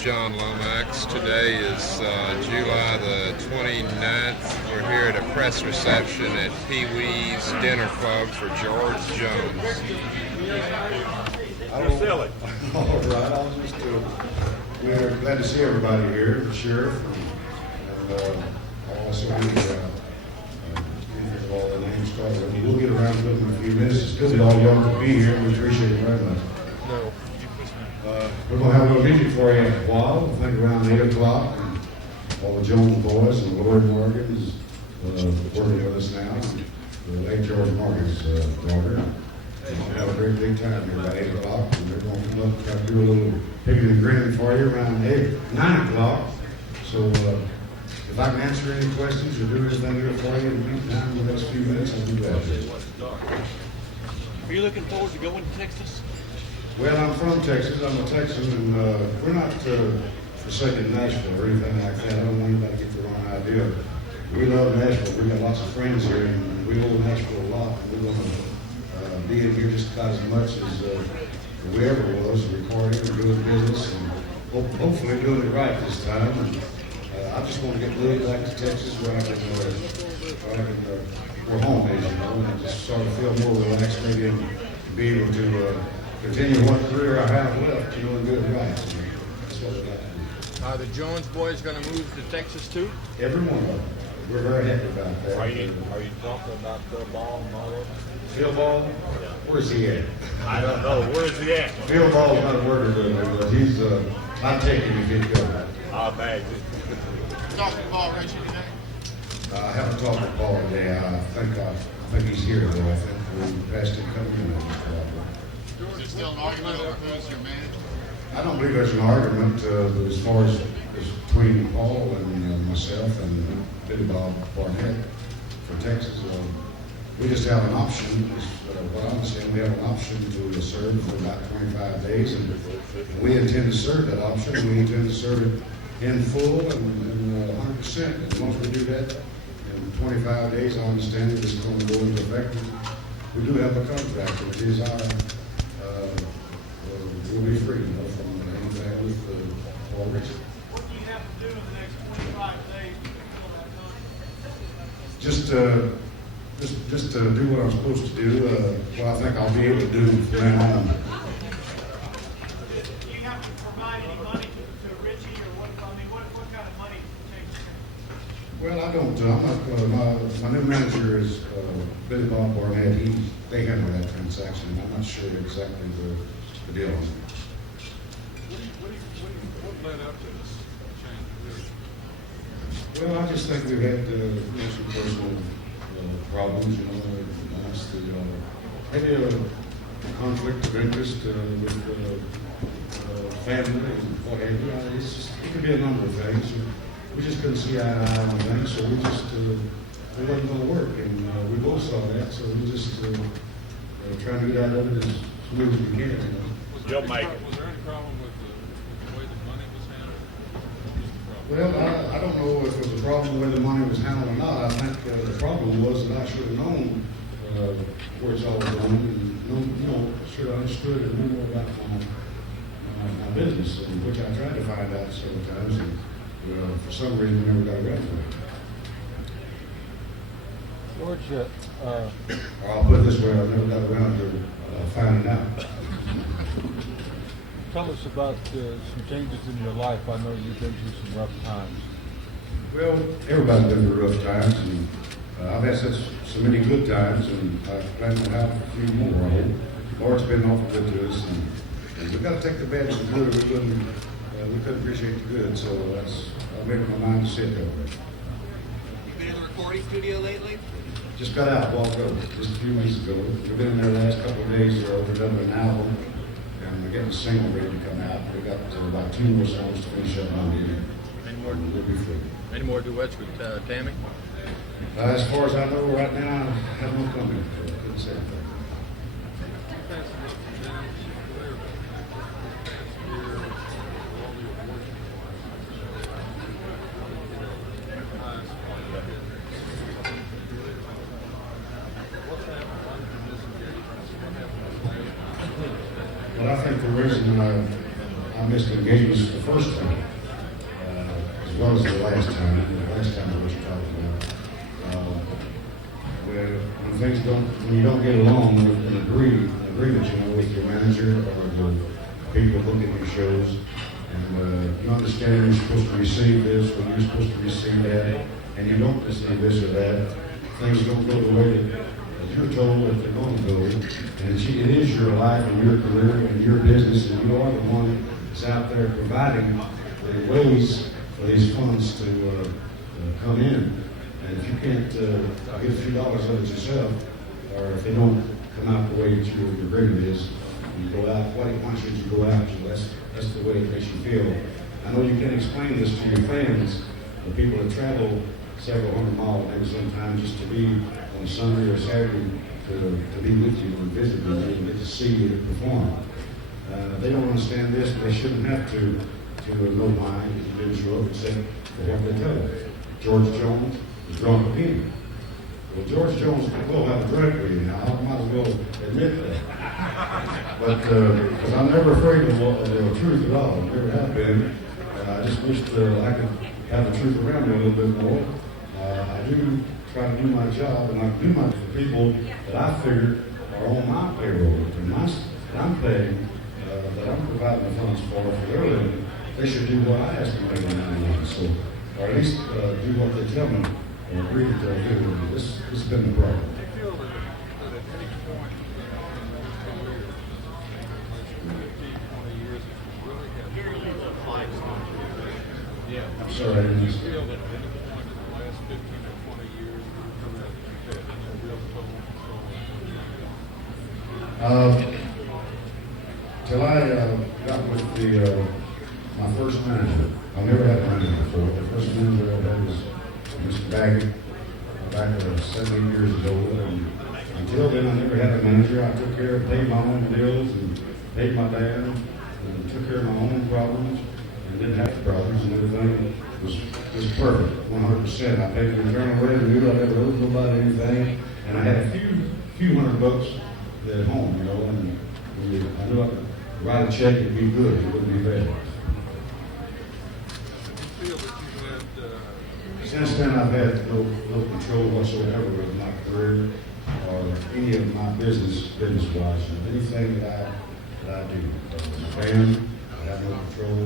John Lomax. Today is July the 29th. We're here at a press reception at Pee Wee's Dinner Club for George Jones. You're silly. All right, I'll just we're glad to see everybody here, the sheriff, and I'll also be all the names started. We'll get around to them in a few minutes. It's good that all y'all could be here. We appreciate it very much. No. We're going to have a little music for you after a while. I think around 8 o'clock. And all the Jones boys and Lord Morgan is working with us now. And the late George Morgan's daughter. We're going to have a great big time here about 8 o'clock. And they're going to come up and try to do a little picking and grinning for you around 9 o'clock. So if I can answer any questions or do anything here for you in the meantime, in the next few minutes, I'll do that. Are you looking forward to going to Texas? Well, I'm from Texas. I'm a Texan, and we're not forsaking Nashville or anything like that. I don't want anybody to get the wrong idea. We love Nashville. We've got lots of friends here, and we owe Nashville a lot. And we're going to be in here just about as much as we ever was, recording and doing business, and hopefully doing it right this time. And, I just want to get moved back to Texas where I can we're home, as you know, and just sort of feel more relaxed, maybe, and be able to continue what career I have left, you know, and do it right. So that's what we got to do. Are the Jones boys going to move to Texas too? Every one of them. We're very happy about that. Are you talking about Phil Ball and all of them? Phil Ball? Yeah. Where's he at? I don't know. Where's he at? Phil Ball's not working with me, but he's, I'd take him if he'd go. I'll bag Talked to Paul Richie today. I haven't talked to Paul today. I think he's here, though. I think we passed him coming in. Is there still an argument over who's your manager? I don't believe there's an argument as far as between Paul and myself and Billy Bob Barnett for Texas. We just have an option. What I understand, we have an option to serve for about 25 days, and we intend to serve that option. We intend to serve it in full and 100%. And once we do that, in 25 days, I understand it's going to go into effect. We do have a contract, and it is our, we'll be free, you know, from anything with Paul Richard. What do you have to do in the next 25 days to fulfill that contract? Just to do what I'm supposed to do, what I think I'll be able to do from now on. Do you have to provide any money to Richie, or what kind of money takes care? Well, I don't. I'm not. My new manager is Billy Bob Barnett. They handle that transaction. I'm not sure exactly the deal. What led up to this change? Well, I just think we've had some personal problems, you know, amongst maybe a conflict of interest with family and what have you. It could be a number of things. We just couldn't see eye to eye on things, so we just it wasn't going to work, and we both saw that. So we just trying to get out of it as smooth as we can. You know. You'll make it. Was there any problem with the way the money was handled? Well, I don't know if it was a problem where the money was handled or not. I think the problem was that I should have known where it's all going, and should have understood and knew more about my business, which I tried to find out several times, and for some reason never got around to it. George, I'll put it this way: I never got around to finding out. tell us about some changes in your life. I know you've been through some rough times. Well, everybody's been through rough times, and I've had so many good times, and I plan to have a few more. I hope. Lord's been awful good to us, and we've got to take the bad and the good. We couldn't appreciate the good, so I made my mind to sit there. You been in the recording studio lately? Just got out a while ago, just a few weeks ago. We've been in there the last couple of days. We're overdone with an album, and we're getting a single ready to come out. We got about 2 more songs to finish up on here. We'll be free. Any more duets with Tammy? As far as I know right now, I have no comment. I couldn't say anything. But I think the reason I I missed engagements the first time, as well as the last time. The last time I was talking about. When things don't, when you don't get along with an agreement, you know, with your manager or the people looking at your shows, and you understand you're supposed to receive this, or you're supposed to receive that, and you don't receive this or that, things don't go the way that you're told that they're going to go. And it is your life and your career and your business, and you are the one that's out there providing the ways for these funds to come in. And if you can't get a few dollars of it yourself, or if they don't come out the way that your agreement is, you go out, why should you go out? That's the way it makes you feel. I know you can't explain this to your fans, the people that travel several hundred miles maybe sometimes just to be on Sunday or Saturday to be with you and visit you and get to see you perform. They don't understand this, but they shouldn't have to know why you didn't show up except for what they tell you. George Jones was drunk again. Well, George Jones will have a drink with you now. I might as well admit that. But because I'm never afraid of the truth at all. Never have been. I just wish I could have the truth around me a little bit more. I do try to do my job, and I do my for people that I figure are on my payroll, that I'm paying, that I'm providing the funds for their living. They should do what I ask them to do, so, or at least do what they tell me or agree that they'll do. This has been the problem. I'm sorry, I didn't understand. Till I got with my first manager. I never had a manager before. The first manager I had was Mr. Baggett, back 70 years old. And until then, I never had a manager. I took care of, paid my own bills, and paid my dad, and took care of my own problems, and didn't have problems, and everything was just perfect, 100%. I paid the internal revenue. I never owed nobody anything, and I had a few $100 at home, you know, and I knew I could write a check and be good. It wouldn't be bad. Since then, I've had no control whatsoever of my career or any of my business-wise. Anything that I do, my band, I have no control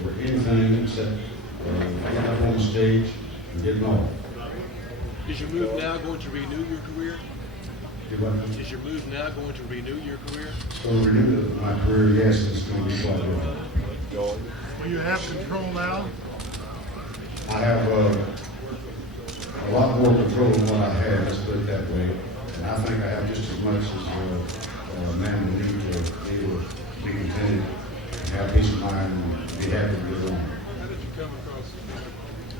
over anything except getting up on stage and getting off. Is your move now going to renew your career? Do what? Is your move now going to renew your career? It's going to renew my career, yes, and it's going to be quite different. Will you have control now? I have a lot more control than what I had, let's put it that way. And I think I have just as much as a man will need to be able to be contented and have peace of mind and be happy to get on. How did you come across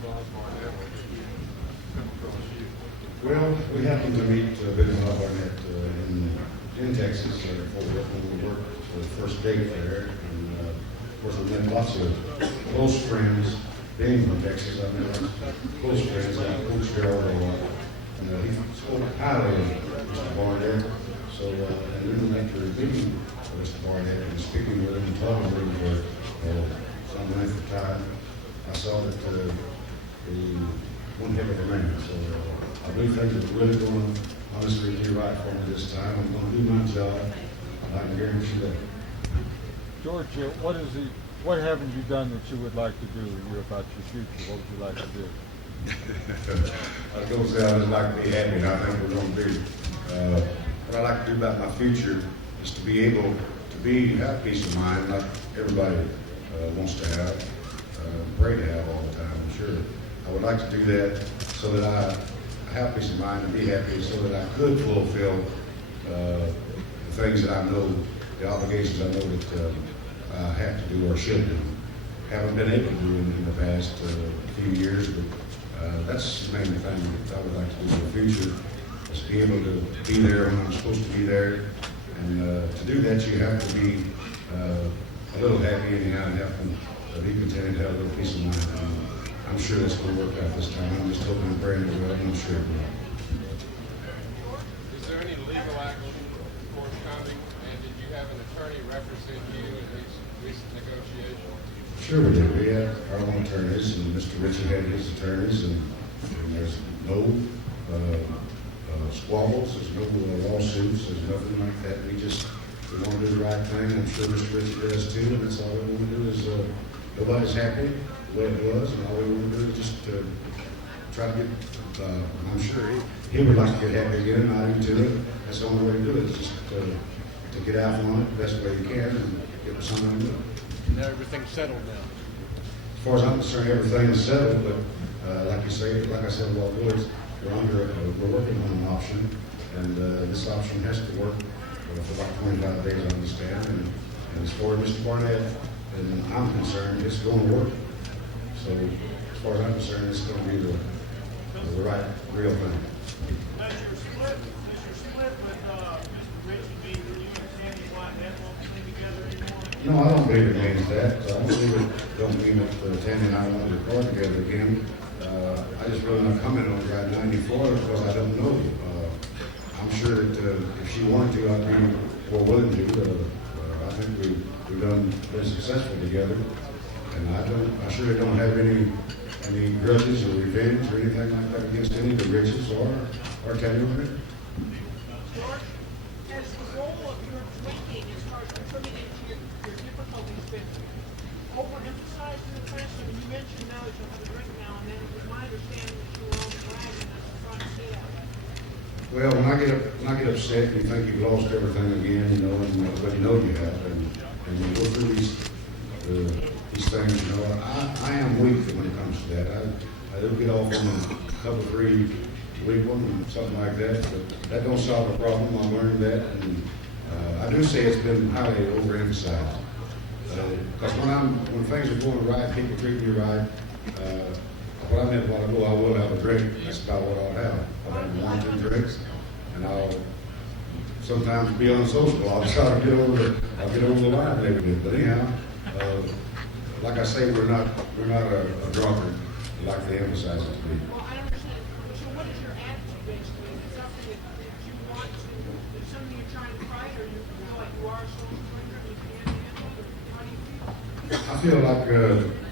Bob Barnett? Come across you? Well, we happened to meet Billy Bob Barnett in Texas when we worked for the first date there. And of course, we met lots of close friends. Being from Texas, I met close friends like Coach Darrell, and he spoke highly of Mr. Barnett. So, and then after meeting Mr. Barnett and speaking with him and talking with him for some length of time, I saw that he one heck of a man. So I believe things are really going to honestly do right for me this time. I'm going to do my job. I can guarantee you that. George, what haven't you done that you would like to do about your future? What would you like to do? I was going to say I would like to be happy, and I think we're going to be. What I like to do about my future is to be able to have peace of mind, like everybody wants to have, pray to have all the time, I'm sure. I would like to do that so that I have peace of mind and be happy so that I could fulfill the things that I know, the obligations I know that I have to do or should do. Haven't been able to do in the past few years, but that's the main thing that I would like to do in the future, is be able to be there when I'm supposed to be there. And to do that, you have to be a little happy anyhow and have to be contented, have a little peace of mind. I'm sure that's going to work out this time. I'm just hoping and praying it will. I'm sure it will. Is there any legal action forthcoming, and did you have an attorney attorney represent you in these recent negotiations? Sure we did. We had our own attorneys, and Mr. Ritchie had his attorneys, and there's no squabbles, there's no lawsuits, there's nothing like that. We want to do the right thing. I'm sure Mr. Ritchie does too, and that's all we want to do is, nobody's happy the way it was, and all we want to do is just try to get, I'm sure he would like to get happy again, and I do too. That's the only way to do it, is just to get out on it the best way you can and get with somebody new. Now everything's settled now. As far as I'm concerned, everything is settled, but like I said a while ago, we're working on an option, and this option has to work for about 25 days, I understand. And as far as Mr. Barnett and I'm concerned, it's going to work. So as far as I'm concerned, it's going to be the right, real thing. Does your split with Mr. Ritchie mean that you and Sandy White won't stay together anymore? No, I don't believe it means that. I don't mean that Tammy and I want to record together again. I just really not comment on it right now any further because I don't know. I'm sure that if she wanted to, I'd be more willing to. I think we've been successful together, and I surely don't have any grudges or revenge or anything like that against any of the Riches or Tammy or Rick. George, has the role of your drinking as far as contributing to your difficulties been overemphasized in the past? I mean, you mentioned now that you have a drink now and then. It was my understanding that you were always bragging as a trying to say that way. Well, when I get upset, you think you've lost everything again, you know, but you know you have, and you go through these things, you know. I am weak when it comes to that. I do get off on a couple, 3 week one and something like that, but that don't solve the problem. I learned that, and I do say it's been highly overemphasized. Because when things are going right, people treat me right. What I meant a while ago, I will have a drink. That's about what I'll have. I'll have 1, 2 drinks, and I'll sometimes be unsociable. I'll try to get over the line maybe. But anyhow, like I say, we're not a drunkard. We like to emphasize it to be. Well, I don't understand. So what is your attitude basically? Is it something that you want to, is it something you're trying to fight, or you feel like you are a social drinker and you can handle it, or how do you feel? I feel like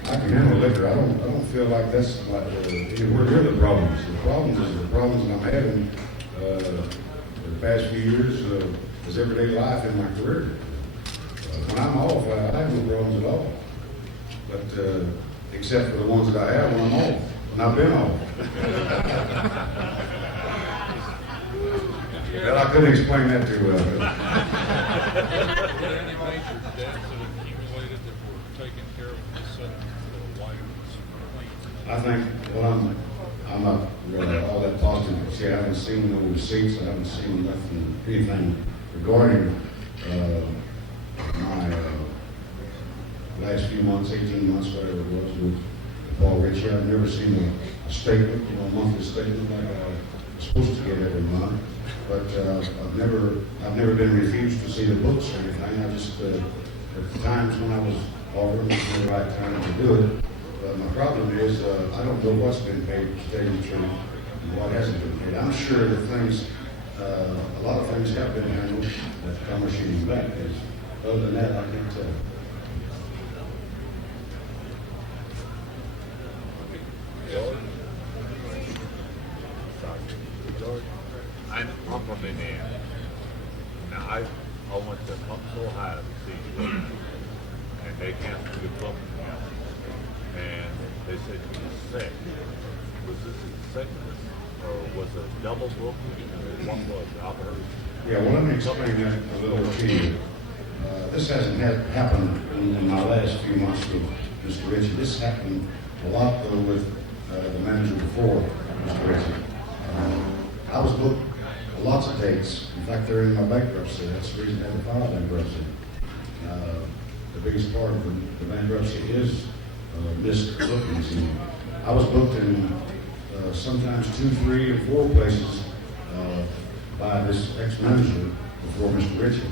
I can handle liquor. I don't feel like that's like anywhere near the problems. The problems that I'm having for the past few years is everyday life in my career. When I'm off, I have no problems at all. But except for the ones that I have when I'm off, and I've been off. Well, I couldn't explain that too well. Were there any major debts that accumulated that were taken care of in this settlement for the wife clean? I think, well, I'm not really all that positive. See, I haven't seen no receipts. I haven't seen anything regarding my last few months, 18 months, whatever it was, with Paul Ritchie. I've never seen a statement, a monthly statement like I'm supposed to get every month. But I've never been refused to see the books or anything. I just, at the times when I was offering, it was the right time to do it. But my problem is, I don't know what's been paid to tell you the truth and what hasn't been paid. I'm sure that a lot of things have been handled that come machines back. Other than that, I can't tell. George, I'm from Indiana. Now, I went to Huntsville, Ohio to see you, and they canceled the book. And they said you were sick. Was this a sickness, or was it a double booking? What was it? I've heard. Yeah, well, let me explain that a little to you. This hasn't happened in my last few months with Mr. Ritchie. This happened a lot, though, with the manager before Mr. Ritchie. I was booked lots of dates. In fact, they're in my bankruptcy. That's the reason I had to file bankruptcy. The biggest part of the bankruptcy is missed bookings. I was booked in sometimes 2, 3, and 4 places by this ex-manager before Mr. Ritchie.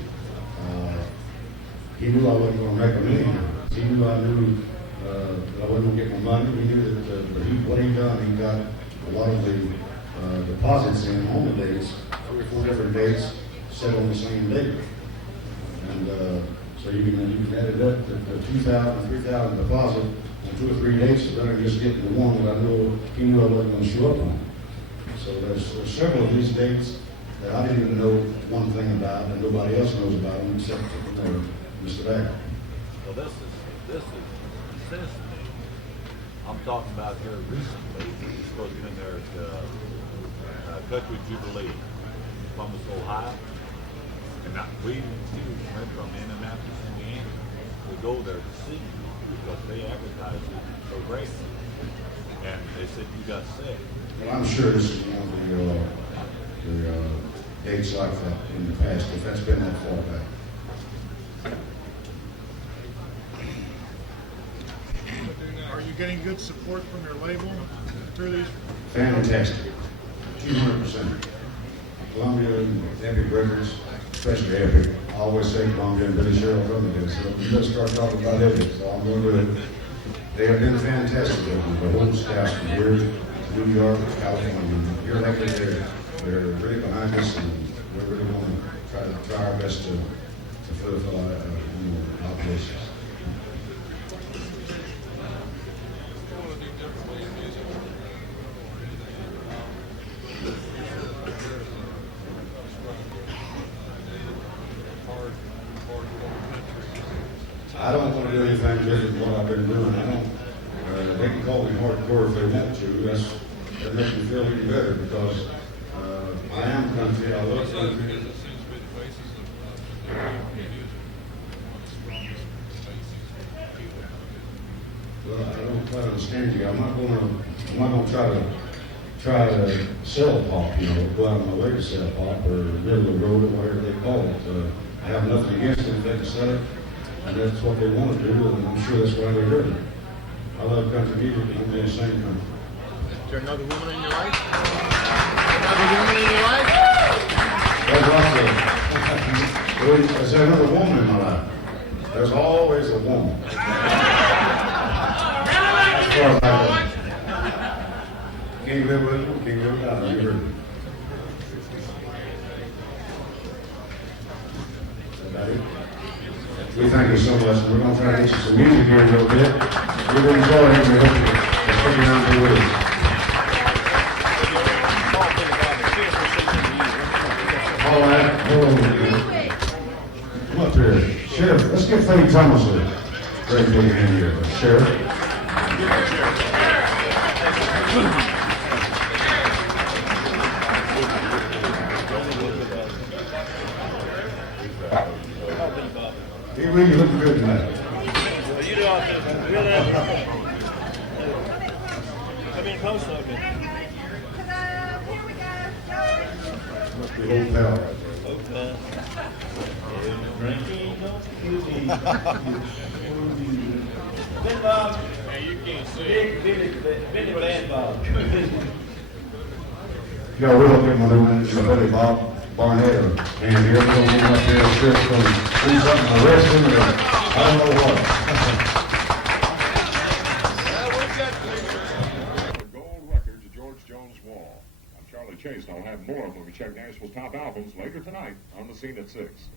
He knew I wasn't going to make a million. He knew I knew that I wasn't going to get my money. He knew that what he done, he got a lot of the deposits in on the dates, 3 or 4 different dates, set on the same date. And And so you can add it up, the 2,000, 3,000 deposit on 2 or 3 dates, so better just get the one that I know he knew I wasn't going to show up on. So there's several of these dates that I didn't even know one thing about, and nobody else knows about them except Mr. Bagley. Well, this is sense to me. I'm talking about here recently. He's supposed to be in there at Country Jubilee, Columbus, Ohio. And we went from Indianapolis, Indiana, to go there to see you because they advertised it so great. And they said you got sick. Well, I'm sure this is one of the dates like that in the past, if that's been that far back. Are you getting good support from your label through these? Fantastic, 200%. Columbia and Epic Records, especially Epic. I always say Columbia and Billy Sherrill from the so we just start talking about Epic, so I'm going to do it. They have been fantastic. The whole staff from here to New York, California. Here lately, they're really behind us, and we're really going to try our best to fulfill our obligations. I don't want to do anything different than what I've been doing. I don't. They can call me hardcore if they want to. That makes me feel even better because I am country. I love country. Well, I don't quite understand you. I'm not going to try to sell pop. Go out of my way to sell pop or middle of the road or whatever they call it. I have nothing against them if they can sell it. And that's what they want to do, and I'm sure that's why they're doing it. I love country music, and I'm going to sing country. Is there another woman in your life? Another woman in your life? There's lots of, is there another woman in my life? There's always a woman. As far as I know. Can't live with them, can't live without them. You heard me. Is that it? We thank you so much, and we're going to try to get you some music here in a little bit. We're going to enjoy it, and we hope you'll stick around for with us. All right, come up here. Sheriff, let's give Faye Thomas a great big hand here. Sheriff. Hey, Lee, you looking good tonight. You do all this. Come in close a little bit. Must be hotel. Hey, you can't see. Billy Bland Bob. Yo, we're looking at my Billy Bob Barnett and here we're going to up there and Chris going to do something, arrest him, or I don't know what. Gold records of George Jones' Wall. I'm Charlie Chase, and I'll have more when we check Nashville's top albums later tonight on The Scene at 6.